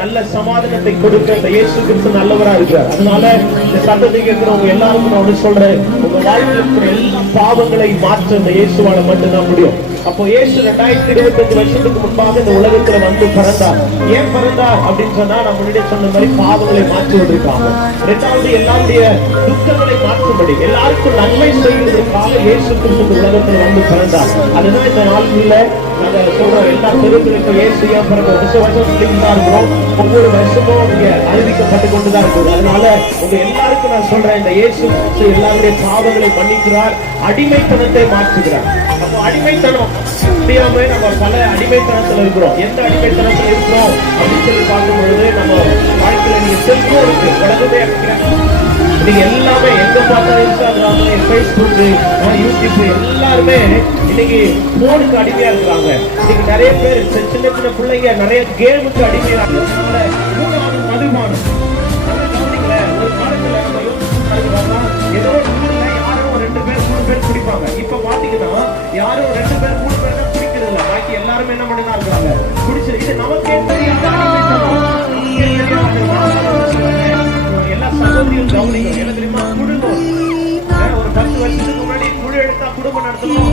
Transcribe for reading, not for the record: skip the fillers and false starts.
நல்ல சமாதானத்தை கொடுக்க இந்த இயேசு கிறிஸ்து நல்லவரா இருக்கிறார். அதனால இந்த சத்தத்தை கேட்கிறவங்க எல்லாருக்கும் நான் சொல்றேன், உங்க வாழ்க்கையில் இருக்கிற எல்லா பாவங்களை மாற்ற இந்த இயேசுவால மட்டும்தான் முடியும். அப்போ இயேசு 2025 வருஷத்துக்கு முன்பாக இந்த உலகத்துல வந்து பிறந்தார். ஏன் பிறந்தார் அப்படின்னு சொன்னா, நம்ம முன்னாடி சொன்ன மாதிரி பாவங்களை மாற்றுவதற்காக. இரண்டாவது, எல்லாருடைய துக்கங்களை மாற்றும்படி, எல்லாருக்கும் நன்மை செய்வதற்காக இயேசு கிறிஸ்து உலகத்துல வந்து பிறந்தார். அதுதான் இந்த நாளில் நாங்க சொல்றோம். எல்லா தெருக்களுக்கும் இயேசு ஏன் பிறந்த வருஷம் இருக்கிறோம். ஒவ்வொரு வருஷமும் இங்க அறிவிக்கப்பட்டு கொண்டுதான் இருக்குது. அதனால உங்க எல்லாருக்கும் நான் சொல்றேன், இந்த இயேசு எல்லாருடைய பாவங்களை மன்னிக்கிறார், அடிமைத்தனத்தை மாற்றுகிறார். அப்போ அடிமைத்தனம் முடியாம நம்ம பல அடிமைத்தனத்துல இருக்கிறோம். எந்த அடிமைத்தனத்துல இருக்கிறோம் அப்படின்னு சொல்லி பார்க்கும் பொழுது, நம்ம வாழ்க்கையில நீங்க செல்வம் இருக்கு, உலகமே நீங்க எல்லாமே எங்க பார்த்தாலும் இன்ஸ்டாகிராம், பேஸ்புக், யூடியூப் எல்லாருமே இன்னைக்கு போனுக்கு அடிமையா இருக்கிறாங்க. இன்னைக்கு நிறைய பேர் சின்ன சின்ன பிள்ளைங்க நிறைய கேமுக்கு அடிமையா இருக்காங்க. மதுபானம் ஒரு காலத்துல ஏதோ யாரும் 2 பேர் 3 பேர் குடிப்பாங்க. இப்ப பாத்தீங்கன்னா யாரும் 2 பேர் 3 பேர் தான் குடிக்கிறது இல்லை. பாக்கி எல்லாருமே என்ன பண்ணிதான் இருக்கிறாங்க, குடிச்சு. இது நமக்கே தெரியாத எல்லா சகோதரியும் கவனிக்கும். என்ன தெரியுமா, குடும்பம் ஒரு 10 வருஷத்துக்கு முன்னாடி குழு எடுத்தா குடும்பம் நடத்தணும்.